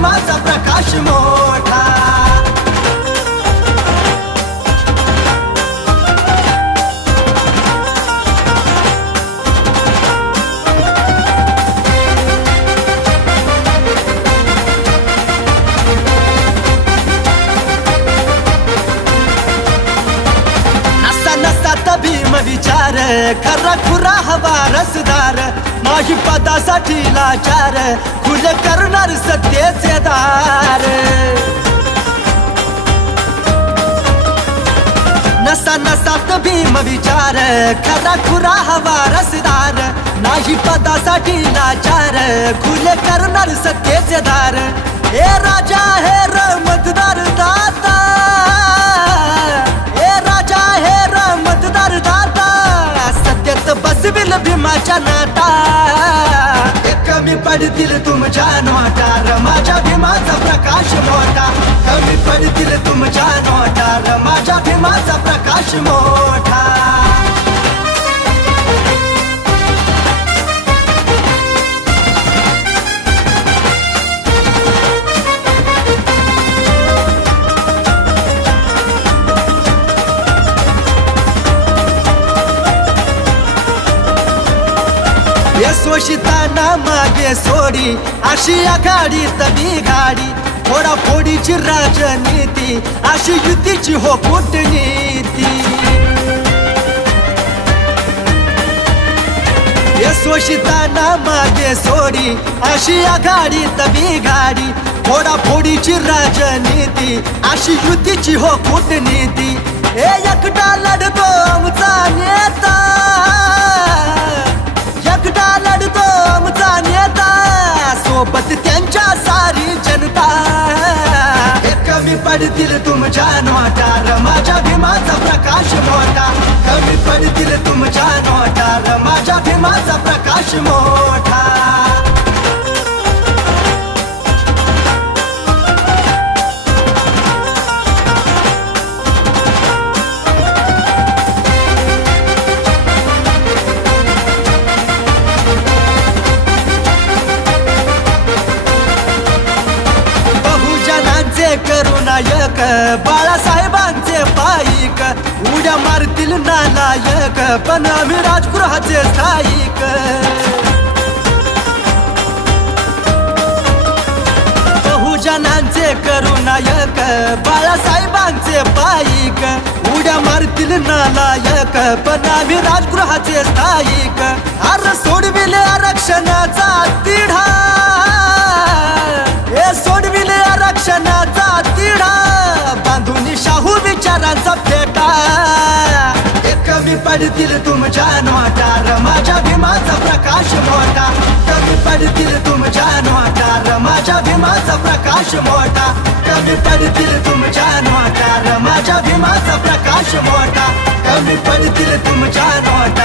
भीमाचा प्रकाश मोठा। भीम विचार खरा खुरा हवा रसदार नाही पदासाठी लाचार खुल करणार सत्तेचे दार। नसा नसात भीम विचार खरा खुरा हवा रसदार नाही पदासाठी लाचार खुल करणार सत्तेचे दार। हे राजा हे मतदार दाता, हे राजा हे मतदार दाता सत्यात बसविल भीमाच्या नाटा। हे कमी पडतील तुमच्या नोटा माझ्या भीमाचा प्रकाश मोठा। कमी पडतील तुमच्या नोटा माझ्या भीमाचा प्रकाश मोठा। शोषितांना मागे सोडी अशी आघाडीत बिघाडी फोडाफोडीची राजनीती अशी युतीची हो कूटनीती। शोषितांना मागे सोडी अशी आघाडीत बिघाडी फोडाफोडीची राजनीती अशी युतीची हो कूटनीती। हे एकटा लढतो आमचा नेता, एकटा लढतो आमचा नेता सोबत त्यांच्या सारी जनता। हे कमी पडतील तुमच्या नोटा माझ्या भीमाचा प्रकाश मोठा। कमी पडतील तुमच्या नोटा माझ्या भीमाचा प्रकाश मोठा। करुनायक बाळासाहेबांचे पाईक उड्या मारतील नालायक पण आम्ही राजगृहाचे स्थायिक। बहुजनांचे करुनायक बाळासाहेबांचे पाईक उड्या मारतील नालायक पण आम्ही राजगृहाचे स्थायिक। अर सोडविले आरक्षणाचा तिढा, हे सोडविले आरक्षणाचा तिढा बांधून शाहू विचारांचा फेटा। हे कमी पडतील तुमच्या नोटा माझ्या भीमाचा प्रकाश मोठा। कमी पडतील तुमच्या नोटा माझ्या भीमाचा प्रकाश मोठा। कमी पडतील तुमच्या नोटा माझ्या भीमाचा प्रकाश मोठा। कमी पडतील तुमच्या नोटा